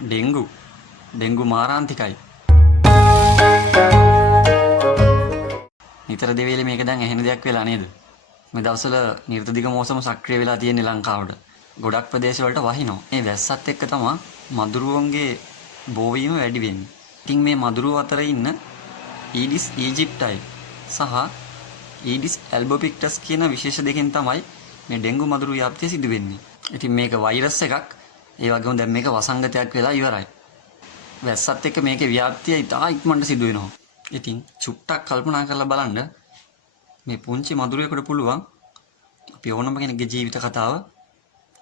Dengue මාරාන්තිකයි. නිතර දෙවේලේ මේක දැන් ඇහෙන දෙයක් වෙලා නේද? මේ දවස්වල නිර්තදිග මෝසම සක්‍රිය වෙලා තියෙන්නේ ලංකාවට. ගොඩක් ප්‍රදේශ වලට වහිනවා. මේ වැස්සත් එක්ක තමයි මදුරුවන්ගේ බෝවීම වැඩි වෙන්නේ. ඉතින් මේ මදුරුව අතර ඉන්න ඊඩිස් ඊජිප්ටයි සහ ඊඩිස් ඇල්බෝපික්ටස් කියන විශේෂ දෙකෙන් තමයි මේ ඩෙංගු මදුරු ව්‍යාප්තිය සිදු වෙන්නේ. ඉතින් මේක වෛරස් එකක්. ඒ වගේම දැන් මේක වසංගතයක් වෙලා ඉවරයි. වැස්සත් එක්ක මේකේ ව්‍යාප්තිය ඉතා ඉක්මනට සිදු වෙනවා. ඉතින් චුට්ටක් කල්පනා කරලා බලන්න මේ පුංචි මදුරුවෙකුට පුළුවන් අපි ඕනම කෙනෙක්ගේ ජීවිත කතාව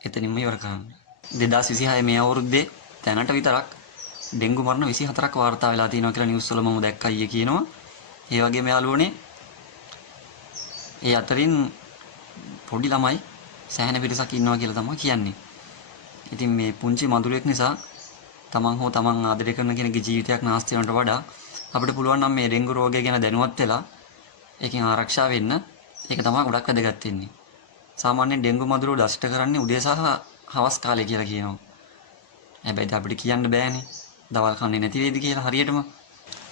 එතනින්ම ඉවර කරන්න. 2026 මේ අවුරුද්දේ දැනට විතරක් ඩෙංගු මරණ 24ක් වාර්තා වෙලා තියෙනවා කියලා නිවුස් වල මම දැක්කා ඊයේ කියනවා. ඒ වගේම යාළුවනේ ඒ අතරින් පොඩි ළමයි සෑහෙන පිරිසක් ඉන්නවා කියලා තමයි කියන්නේ. ඉතින් මේ පුංචි මදුරුවෙක් නිසා තමන් හෝ තමන් ආදරය කරන කෙනෙකුගේ ජීවිතයක් නාස්ති වෙනවට වඩා අපිට පුළුවන් නම් මේ ඩෙංගු රෝගය ගැන දැනුවත් වෙලා ඒකෙන් ආරක්ෂා වෙන්න ඒක තමයි ගොඩක් වැදගත් වෙන්නේ. සාමාන්‍යයෙන් ඩෙංගු මදුරුව දෂ්ට කරන්නේ උදේ සහ හවස් කාලේ කියලා කියනවා. හැබැයි අපිට කියන්න බෑනේ. දවල් කන්නේ නැති වේද කියලා හරියටම.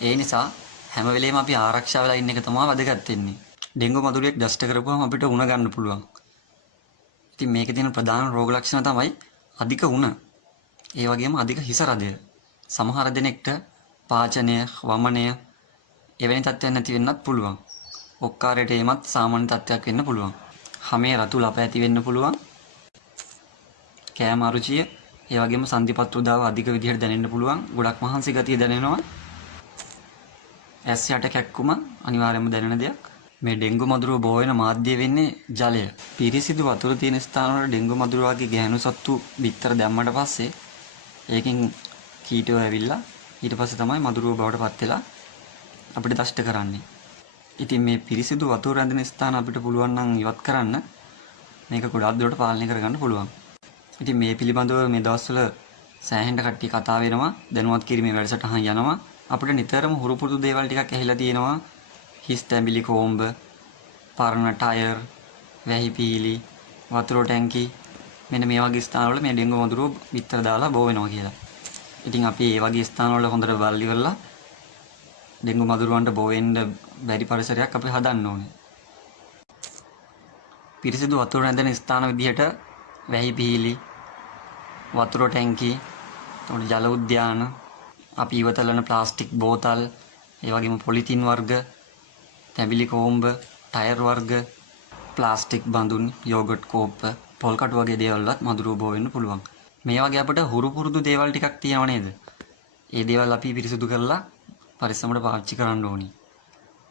ඒ නිසා හැම වෙලේම අපි ආරක්ෂා වෙලා ඉන්න එක තමයි වැදගත් වෙන්නේ. ඩෙංගු මදුරුවෙක් දෂ්ට කරපුවම අපිට උණ ගන්න පුළුවන්. ඉතින් මේකේ තියෙන ප්‍රධාන රෝග ලක්ෂණ තමයි අධික උණ. ඒ වගේම අධික හිස රදය. සමහර දෙනෙක්ට පාචනය, වමනය එවැනි තත්ත්වයන් නැති වෙන්නත් පුළුවන්. ඔක්කාරයට එීමත් සාමාන්‍ය තත්ත්වයක් වෙන්න පුළුවන්. හමේ රතු ලප ඇති වෙන්න පුළුවන්. කෑම අරුචිය, ඒ වගේම සන්ධිපත් උදාව අධික විදිහට දැනෙන්න පුළුවන්. ගොඩක් මහන්සි ගතිය දැනෙනවා. ඇස් යට කැක්කුම අනිවාර්යයෙන්ම දැනෙන දෙයක්. මේ ඩෙංගු මදුරුව බෝ වෙන මාධ්‍ය වෙන්නේ ජලය. පිරිසිදු වතුර තියෙන ස්ථානවල ඩෙංගු මදුරුව වගේ ගැහණු සත්තු බිත්තර දැම්මට පස්සේ ඒකෙන් කීටෝ ඇවිල්ලා ඊට පස්සේ තමයි මදුරුව බවට පත් වෙලා අපිට දෂ්ට කරන්නේ. ඉතින් මේ පිරිසිදු වතුර රැඳෙන ස්ථාන අපිට පුළුවන් නම් ඉවත් කරන්න මේක ගොඩාක් දුරට පාලනය කරගන්න පුළුවන්. ඉතින් මේ පිළිබඳව මේ දවස්වල සෑහෙන කට්ටිය කතා වෙනවා, දැනුවත් කිරීමේ වැඩසටහන් යනවා. අපිට නිතරම හුරු පුරුදු දේවල් ටිකක් ඇහිලා තියෙනවා. හිස් තැඹිලි කොම්බ, පරණ ටයර්, වැහි පීලි, වතුර ටැංකි මෙන්න මේ වගේ ස්ථානවල මේ ඩෙංගු මදුරුව විතර දාලා බෝ වෙනවා කියලා. ඉතින් අපි මේ වගේ ස්ථානවල හොඳට බලලි කරලා ඩෙංගු මදුරුවන්ට බෝ වෙන්න බැරි පරිසරයක් අපි හදන්න ඕනේ. පිරිසිදු වතුර රැඳෙන ස්ථාන විදිහට වැහි පීලි, වතුර ටැංකි, ජල උද්‍යාන, අපි ඉවතලන ප්ලාස්ටික් බෝතල්, ඒ වගේම පොලිතින් වර්ග, තැඹිලි කොම්බ, ටයර් වර්ග, ප්ලාස්ටික් බඳුන්, යෝගට් කෝප්ප, පොල් කටු වගේ දේවල් වලත් මදුරුව බෝ වෙන්න පුළුවන්. මේ වගේ අපිට හුරු පුරුදු දේවල් ටිකක් තියෙනව නේද? ඒ දේවල් අපි පිරිසිදු කරලා පරිස්සමට පාවිච්චි කරන්න ඕනි.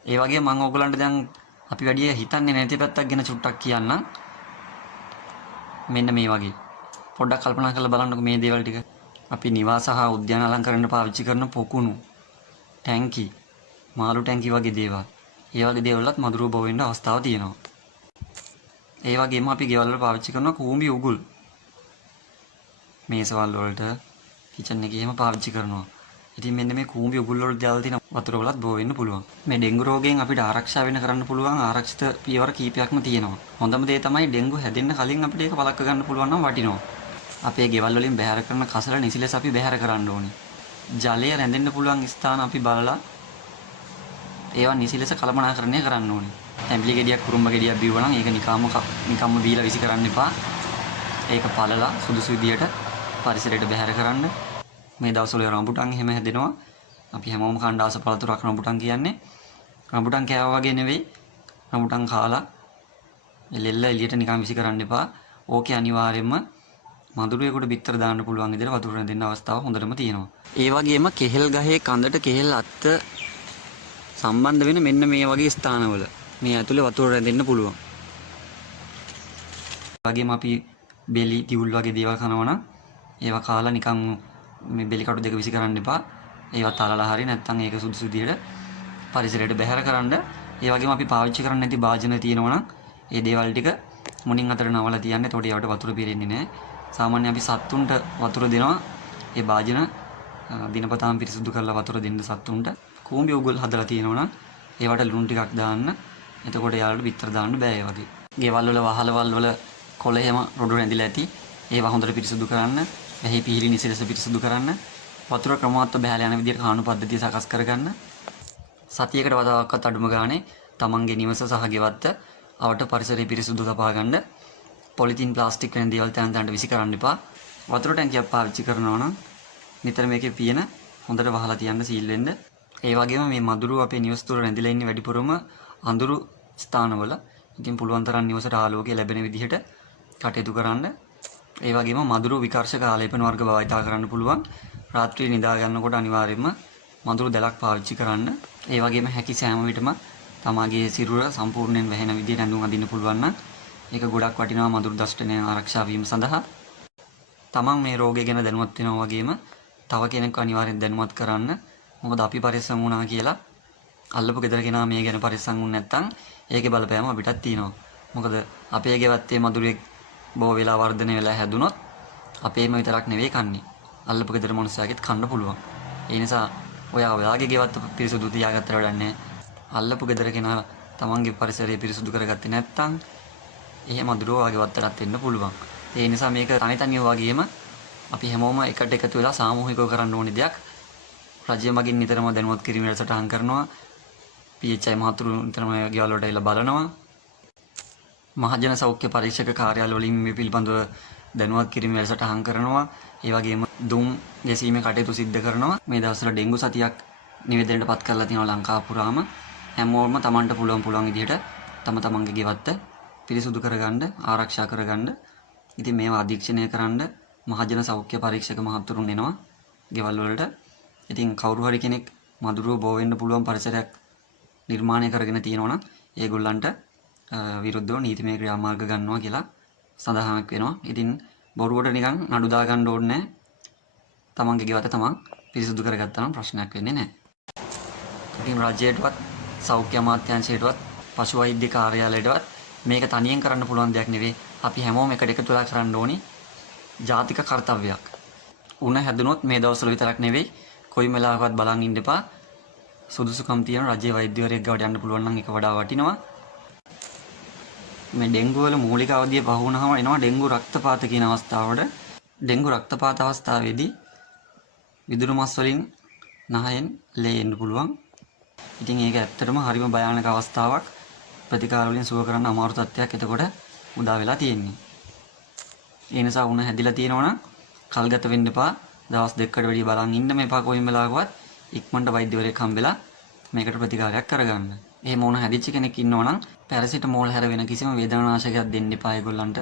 ඒ වගේ මම ඕගලන්ට දැන් අපි වැඩි හිතන්නේ නැති පැත්තක් ගැන චුට්ටක් කියන්නම්. මෙන්න මේ වගේ. පොඩ්ඩක් කල්පනා කරලා බලන්නකෝ මේ දේවල් ටික. අපි නිවාස හා උද්‍යාන අලංකරණයට පාවිච්චි කරන පොකුණු, ටැංකි, මාළු ටැංකි වගේ දේවල්. ඒ වගේ දේවල්වත් මදුරුව බෝ වෙන්න අවස්ථාවක් තියෙනවා. ඒ වගේම අපි ගෙවල් වල පාවිච්චි කරන කූඹි උගුල්. මේසවල් වලට, කිචන් එකේ එහෙම පාවිච්චි කරනවා. ඉතින් මෙන්න මේ කූඹි උගුල් වල දාලා තියෙන වතුර වලත් බෝ වෙන්න පුළුවන්. මේ ඩෙංගු රෝගයෙන් අපිට ආරක්ෂා වෙන්න කරන්න පුළුවන් ආරක්ෂිත පියවර කීපයක්ම තියෙනවා. හොඳම දේ තමයි ඩෙංගු හැදෙන්න කලින් අපිට ඒක වළක්ව ගන්න පුළුවන් නම් වටිනවා. අපේ ගෙවල් වලින් බැහැර කරන කසල නිසිලෙස අපි බැහැර කරන්න ඕනේ. ජලය රැඳෙන්න පුළුවන් ස්ථාන අපි බලලා ඒවා නිසිලෙස කළමනාකරණය කරන්න ඕනේ. තැඹිලි ගෙඩියක්, කුරුම්බ ගෙඩියක් බිව්වා නම් ඒක නිකම්ම බීලා විසි කරන්න එපා. ඒක පළලා සුදුසු විදියට පරිසරයට බැහැර කරන්න. මේ දවස්වල රම්බුටන් එහෙම හැදෙනවා. අපි හැමෝම කණ්ඩ ආස පළතුරක් රම්බුටන් කියන්නේ. රම්බුටන් කෑවා වගේ නෙවෙයි. රම්බුටන් කාලා එලෙල්ල එළියට නිකන් විසි කරන්න එපා. ඕකේ අනිවාර්යයෙන්ම මදුරුවෙකුට බිත්තර දාන්න පුළුවන් විදිහට වතුර රැඳෙන්න අවස්ථාව හොඳටම තියෙනවා. ඒ වගේම කෙහෙල් ගහේ කඳට කෙහෙල් අත්ත සම්බන්ධ වෙන මෙන්න මේ වගේ ස්ථානවල මේ ඇතුලේ වතුර රැඳෙන්න පුළුවන්. ඒ වගේම අපි බෙලි, තිවුල් වගේ දේවල් කනවා නම් ඒවා කාලා නිකන් මේ බෙලි කටු දෙක විසි කරන්න එපා. ඒවා තලලා හරි නැත්නම් ඒක සුදුසු විදිහට පරිසරයට බැහැර කරන්න. ඒ වගේම අපි පාවිච්චි කරන්නේ නැති භාජන තියෙනවා නම් ඒ දේවල් ටික මුණින් අතට නවලා තියන්නේ. එතකොට ඒවට වතුර පිරෙන්නේ නැහැ. සාමාන්‍යයෙන් අපි සත්තුන්ට වතුර දෙනවා. ඒ භාජන දිනපතාම පිරිසිදු කරලා වතුර දෙන්න සත්තුන්ට. කූඹි උගුල් හදලා තියෙනවා නම් ඒවට ලුණු ටිකක් දාන්න. එතකොට යාළුවෝ බිත්තර දාන්න බෑ ඒ වගේ. ගෙවල් වල වහලවල් වල කොළ එහෙම රොඩු රැඳිලා ඇති. ඒවා හොඳට පිරිසිදු කරන්න. වැහි පිහිලි නිසිලස පිරිසුදු කරන්න, වතුර ක්‍රමවත්ව බහැලා යන විදිහට කාණු පද්ධතිය සකස් කරගන්න, සතියකට වතාවක්වත් අඩුම ගානේ තමන්ගේ නිවස සහ ගෙවත්ත අවට පරිසරය පිරිසුදු තබා ගන්න. පොලිතින් ප්ලාස්ටික් වෙන දේවල් තැන් තැනට විසි කරන්න එපා. වතුර ටැංකියක් පාවිච්චි කරනවා නම් නිතර මේකේ පියන හොඳට වහලා තියන්න සීල් වෙන්න. ඒ වගේම මේ මදුරු අපේ නිවස තුළ රැඳිලා ඉන්නේ වැඩිපුරම අඳුරු ස්ථානවල. ඉතින් පුළුවන් තරම් නිවසට ආලෝකය ලැබෙන විදිහට කටයුතු කරන්න. ඒ වගේම මදුරු විකර්ෂක ආලේපන වර්ග භාවිතා කරන්න පුළුවන්. රාත්‍රියේ නිදා ගන්නකොට අනිවාර්යයෙන්ම මදුරු දැලක් පාවිච්චි කරන්න. ඒ වගේම හැකි සෑම විටම තමාගේ සිරුර සම්පූර්ණයෙන් වැහෙන විදිහට ඇඳුම් අඳින්න පුළුවන් නම් ඒක ගොඩක් වටිනවා මදුරු දෂ්ටනය ආරක්ෂා වීම සඳහා. තමන් මේ රෝගය ගැන දැනුවත් වෙනවා වගේම තව කෙනෙක්ව අනිවාර්යෙන් දැනුවත් කරන්න. මොකද අපි පරිස්සම් වුණා කියලා අල්ලපු ගෙදර කෙනා මේ ගැන පරිස්සම් වුනේ නැත්නම් ඒකේ බලපෑම අපිටත් තියෙනවා. මොකද අපේ ගෙවත්තේ මදුරුවෙක් බෝ වෙලා වර්ධනය වෙලා හැදුනොත් අපේම විතරක් නෙවෙයි කන්නේ. අල්ලපු ගෙදර මිනිස්සයාගෙත් කන්න පුළුවන්. ඒ නිසා ඔයාගේ ගෙවත්ත පිරිසුදු තියාගත්තට වැඩක් නැහැ. අල්ලපු ගෙදර කෙනා තමන්ගේ පරිසරය පිරිසුදු කරගත්තේ නැත්නම් එහෙ මදුරුව ඔයාගේ වත්තටත් එන්න පුළුවන්. ඒ නිසා මේක තනි වගේම අපි හැමෝම එකට එකතු වෙලා සාමූහිකව කරන්න ඕනේ දෙයක්. රජය මගින් නිතරම දැනුවත් කිරීම වැඩසටහන් කරනවා. PHI මහතුරු නිතරම ගෙවල් වලට ඇවිල්ලා බලනවා. මහජන සෞඛ්‍ය පරීක්ෂක කාර්යාල වලින් මේ පිළිබඳව දැනුවත් කිරීම වැඩසටහන් කරනවා. ඒ වගේම දුම් ගැසීමේ කටයුතු සිද්ධ කරනවා. මේ දවස්වල ඩෙන්ගු සතියක් නිවේදනයටපත් කරලා තියෙනවා ලංකාව පුරාම. හැමෝම Tamanට පුළුවන් විදිහට තමන්ගේ ගෙවත්ත පිරිසුදු කරගන්න, ආරක්ෂා කරගන්න. ඉතින් මේවා අධීක්ෂණය කරන්න මහජන සෞඛ්‍ය පරීක්ෂක මහතුරුන් එනවා ගෙවල් වලට. ඉතින් කවුරු හරි කෙනෙක් මදුරුව බෝ වෙන්න පුළුවන් පරිසරයක් නිර්මාණය කරගෙන තියෙනවා නම් ඒගොල්ලන්ට විරුද්ධව නීතිමය ක්‍රියාමාර්ග ගන්නවා කියලා සඳහනක් වෙනවා. ඉතින් බොරුවට නිකන් නඩු දා ගන්න ඕනේ නැහැ. තමන්ගේ ගෙවත තමන් පිරිසුදු කරගත්තා නම් ප්‍රශ්නයක් වෙන්නේ නැහැ. ඉතින් රජයටවත් සෞඛ්‍ය අමාත්‍යාංශයටවත් පශු වෛද්‍ය කාර්යාලයටවත් මේක තනියෙන් කරන්න පුළුවන් දෙයක් නෙවෙයි. අපි හැමෝම එකට එකතු වෙලා කරන්න ඕනි ජාතික කර්තව්‍යයක්. උණ හැදුනොත් මේ දවස්වල විතරක් නෙවෙයි කොයි වෙලාවකවත් බලන් ඉන්න එපා. සුදුසුකම් තියෙන රජයේ වෛද්‍යවරයෙක් ගාවට යන්න පුළුවන් නම් ඒක වඩා වටිනවා. මේ ඩෙන්ගු වල මූලික අවධිය පහ වුණාම එනවා ඩෙන්ගු රක්තපාත කියන අවස්ථාවට. ඩෙන්ගු රක්තපාත අවස්ථාවේදී විදුරු මස් වලින් නහයෙන් ලේ එන්න පුළුවන්. ඉතින් ඒක ඇත්තටම හරිම භයානක අවස්ථාවක්. ප්‍රතිකාර වලින් සුව කරන්න අමාරු තත්ත්වයක් එතකොට උදා වෙලා තියෙන්නේ. ඒ නිසා උණ හැදිලා තියෙනවා නම් කල්ගත වෙන්න එපා. දවස් දෙකකට වැඩි බලන් ඉන්න මේපා කොයිම වෙලාවකවත් ඉක්මනට වෛද්‍යවරයෙක් හම්බෙලා මේකට ප්‍රතිකාරයක් කරගන්න. එහෙම උණ හැදිච්ච කෙනෙක් ඉන්නවා නම් පැරසිටමෝල් හැර වෙන කිසිම වේදනානාශකයක් දෙන්න එපා ඒගොල්ලන්ට.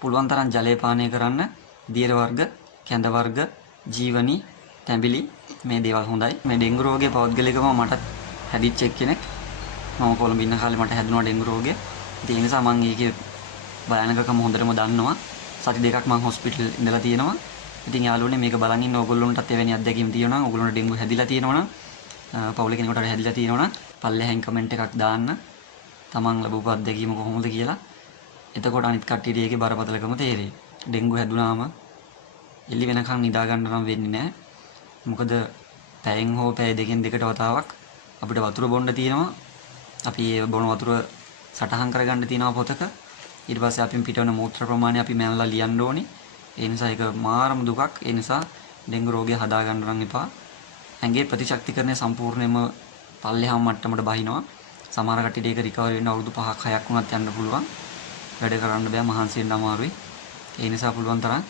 පුළුවන් තරම් ජලය පානය කරන්න. දියර වර්ග, කැඳ වර්ග, ජීවනි, තැඹිලි මේ දේවල් හොඳයි. මේ ඩෙන්ගු රෝගය පෞද්ගලිකව මට හැදිච්ච එක්කෙනෙක්. මම කොළඹ ඉන්න කාලේ මට හැදුණා ඩෙන්ගු රෝගය. ඒ නිසා මම ඒකේ භයානකකම හොඳටම දන්නවා. සති දෙකක් මම හොස්පිටල් ඉඳලා තියෙනවා. ඉතින් යාළුවනේ මේක බලන් ඉන්න ඕගොල්ලොන්ටත් එවැනි අත්දැකීම් තියෙනවා නම් ඕගොල්ලොන්ට ඩෙන්ගු හැදිලා තියෙනවා නම් පවුලේ කෙනෙකුට හරි හැදිලා තියෙනවා නම් පල්ලෙහෙන් කමෙන්ට් එකක් දාන්න. තමන් ලැබුව අත්දැකීම කොහොමද කියලා. එතකොට අනිත් කට්ටියට ඒකේ බරපතලකම තේරෙයි. ඩෙන්ගු හැදුනාම එළි වෙනකන් නිදා ගන්න නම් වෙන්නේ නැහැ. මොකද පැයෙන් හෝ පැය දෙකෙන් දෙකට වතාවක් අපිට වතුර බොන්න තියෙනවා. අපි ඒ බොන වතුර සටහන් කරගන්න තියෙනවා පොතක. ඊට පස්සේ අපි පිටවන මූත්‍ර ප්‍රමාණය අපි මැනලා ලියන්න ඕනේ. ඒ නිසා ඒක මාරම දුකක්. ඒ නිසා ඩෙන්ගු රෝගය හදා ගන්න නම් එපා. ඇඟේ ප්‍රතිශක්තිකරණය සම්පූර්ණයෙන්ම පල්ලෙහාම මට්ටමට බහිනවා. සමහර කට්ටියට ඒක රිකවරි වෙන්න අවුරුදු 5ක් 6ක් වුණත් යන්න පුළුවන්. වැඩ කරන්න බෑ, මහන්සි වෙන්න අමාරුයි. ඒ නිසා පුළුවන් තරම්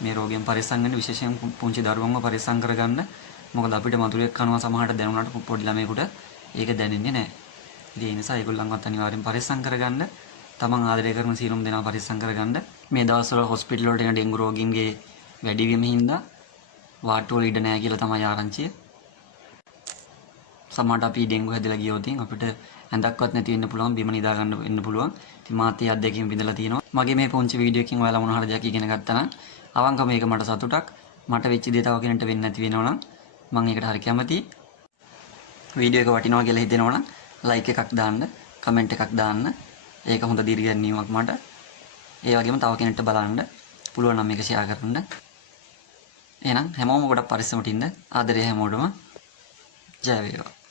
මේ රෝගයෙන් පරිස්සම් වෙන්න, විශේෂයෙන් පුංචි දරුවන්ව පරිස්සම් කරගන්න. මොකද අපිට මතුරුවෙක් කනවා සමහරට දැනුණාට පොඩි ළමයෙකුට ඒක දැනෙන්නේ නැහැ. ඉතින් ඒ නිසා ඒගොල්ලන්වත් අනිවාර්යෙන් පරිස්සම් කරගන්න. තමන් ආදරය කරන සියලුම දෙනා පරිස්සම් කරගන්න. මේ දවස්වල හොස්පිටල් වලට එන ඩෙන්ගු රෝගීන්ගේ වැඩිවීම හින්දා වාට්ටු වල ඉඩ නැහැ කියලා තමයි ආරංචිය. සමහරට අපි ඩෙන්ගු හැදලා ගියොත් අපිට ඇඳක්වත් නැති වෙන්න පුළුවන්, බිම නිදා ගන්න වෙන්න පුළුවන්. ඉතින් මාත් ඒ අත්දැකීම් විඳලා තියෙනවා. මගේ මේ පොන්චි වීඩියෝ එකකින් ඔයාලා මොන හරි දෙයක් ඉගෙන ගත්තා නම් අවංකව මේක මට සතුටක්. මට වෙච්ච දේ තව කෙනෙක්ට වෙන්නේ නැති වෙනවා නම් මම ඒකට හරි කැමතියි. වීඩියෝ එක වටිනවා කියලා හිතෙනවා නම් ලයික් එකක් දාන්න, කමෙන්ට් එකක් දාන්න. ඒක හොඳ දිරිගැන්වීමක් මට. ඒ වගේම තව කෙනෙක්ට බලන්න පුළුවන් නම් මේක ෂෙයා කරන්න. එහෙනම් හැමෝම ගොඩක් පරිස්සමට ඉන්න. ආදරය හැමෝටම. ජය වේවා.